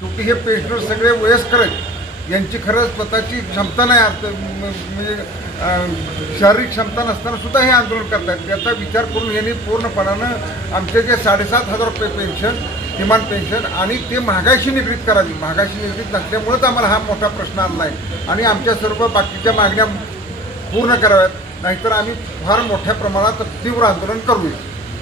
शेवटी हे पेन्शनर सगळे वयस्कर आहेत, यांची खरंच स्वतःची क्षमता नाही, म्हणजे शारीरिक क्षमता नसताना सुद्धा हे आंदोलन करतात. याचा विचार करून यांनी पूर्णपणानं आमचे जे 7,500 रुपये पेन्शन, किमान पेन्शन आणि ते महागाईशी निगडीत करावी. महागाईशी निगडीत नसल्यामुळेच आम्हाला हा मोठा प्रश्न आला आहे आणि आमच्या सर्व बाकीच्या मागण्या पूर्ण कराव्यात, नाहीतर आम्ही फार मोठ्या प्रमाणात तीव्र आंदोलन करूया.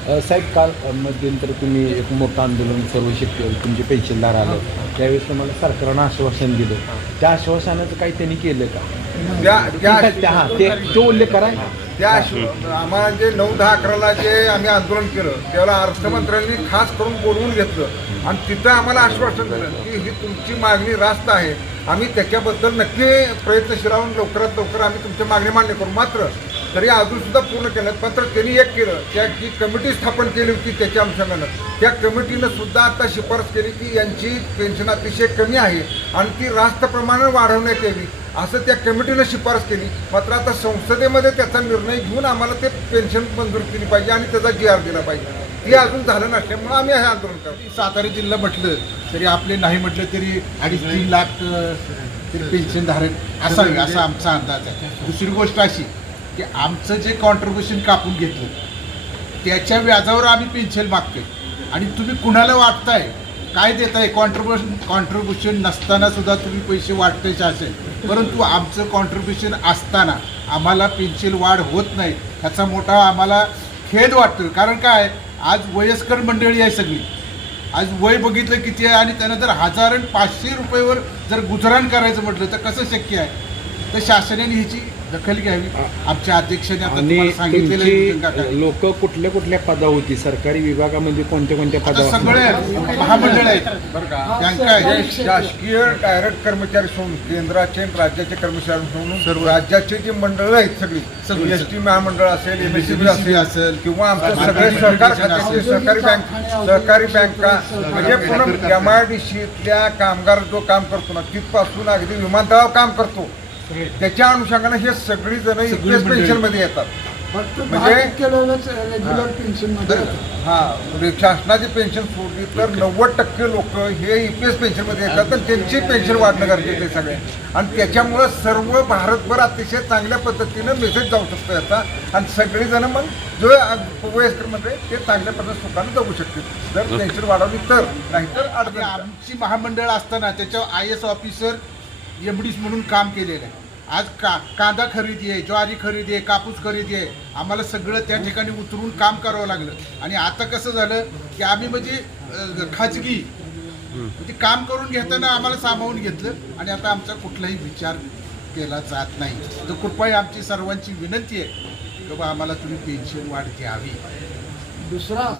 साहेब, काल मध्यंतरी तुम्ही एक मोठं आंदोलन सर्व शेतकरी तुमचे पेन्शनदार आले, त्यावेळेस तुम्हाला सरकारनं आश्वासन दिलं, त्या आश्वासनाचं काही त्यांनी केलं का? तो उल्लेख करा. त्या आम्हाला जे 9-10-11ला जे आम्ही आंदोलन केलं त्यावेळेला अर्थमंत्र्यांनी खास करून बोलवून घेतलं आणि तिथं आम्हाला आश्वासन दिलं की ही तुमची मागणी रास्त आहे, आम्ही त्याच्याबद्दल नक्की प्रयत्नशील राहून लवकरात लवकर आम्ही तुमच्या मागणी मान्य करू. मात्र तरी अजूनसुद्धा पूर्ण केलं. मात्र त्यांनी एक केलं, त्या जी कमिटी स्थापन केली होती त्याच्या अनुषंगानं त्या कमिटीनं सुद्धा आता शिफारस केली की यांची पेन्शन अतिशय कमी आहे आणि ती रास्त प्रमाणात वाढवण्यात यावी असं त्या कमिटीनं शिफारस केली. मात्र आता संसदेमध्ये त्याचा निर्णय घेऊन आम्हाला ते पेन्शन मंजूर केली पाहिजे आणि त्याचा GR दिला पाहिजे. ते अजून झालं नसल्यामुळं आम्ही हे आंदोलन करतो. सातारा जिल्हा म्हटलं तरी आपले नाही म्हटलं तरी 2.5-3 लाख तरी पेन्शनधारक असावे असा आमचा अंदाज आहे. दुसरी गोष्ट अशी की आमचं जे कॉन्ट्रीब्युशन कापून घेतलं त्याच्या व्याजावर आम्ही पेन्शन मागतोय आणि तुम्ही कुणाला वाटताय, काय देताय? कॉन्ट्रीब्युशन नसताना सुद्धा तुम्ही पैसे वाटतायचे असेल, परंतु आमचं कॉन्ट्रीब्युशन असताना आम्हाला पेन्शन वाढ होत नाही, ह्याचा मोठा आम्हाला खेद वाटतो. कारण काय, आज वयस्कर मंडळी आहे सगळी, आज वय बघितलं किती आहे आणि त्यानं जर 1000 आणि 500 रुपयेवर जर गुजराण करायचं म्हटलं तर कसं शक्य आहे? तर शासनाने ह्याची दखल घ्यावी. आमच्या अध्यक्षांनी आता तुम्हाला सांगितलेलं. लोक कुठल्या कुठल्या पदा होती सरकारी विभागामध्ये, कोणत्या कोणत्या पदा? सगळे महामंडळ आहेत बरं का, बँका आहेत, शासकीय डायरेक्ट कर्मचारी सोडून केंद्राचे आणि राज्याचे कर्मचारी सोडून सर्व राज्याचे जे मंडळं आहेत सगळी ST महामंडळ असेल, MSCB असेल किंवा आमचं सगळे सरकार खात्याचे सहकारी बँका म्हणजे पुन्हा MIDCतल्या कामगार जो काम करतो ना तिथपासून अगदी विमानतळावर काम करतो त्याच्या अनुषंगाने हे सगळी जण EPS पेन्शनमध्ये येतात. म्हणजे शासनाची पेन्शन सोडली तर 90% लोक हे EPS पेन्शनमध्ये येतात आणि त्यांची पेन्शन वाढणं गरजेचं आहे सगळे. आणि त्याच्यामुळं सर्व भारतभर अतिशय चांगल्या पद्धतीनं मेसेज जाऊ शकतो याचा आणि सगळेजण मग जो वयस्कर म्हणजे ते चांगल्या पद्धतीने सुखानं जगू शकतील जर पेन्शन वाढवली तर. नाहीतर आणि आमची महामंडळ असताना त्याच्यावर IS ऑफिसर MDs म्हणून काम केलेलं आहे. आज कांदा खरेदी आहे, ज्वारी खरेदी आहे, कापूस खरेदी आहे, आम्हाला सगळं त्या ठिकाणी उतरून काम करावं लागलं. आणि आता कसं झालं की आम्ही म्हणजे खाजगी म्हणजे काम करून घेताना आम्हाला सामावून घेतलं आणि आता आमचा कुठलाही विचार केला जात नाही. तर कृपया आमची सर्वांची विनंती आहे की बाबा आम्हाला तुम्ही पेन्शन वाढ द्यावी. दुसरा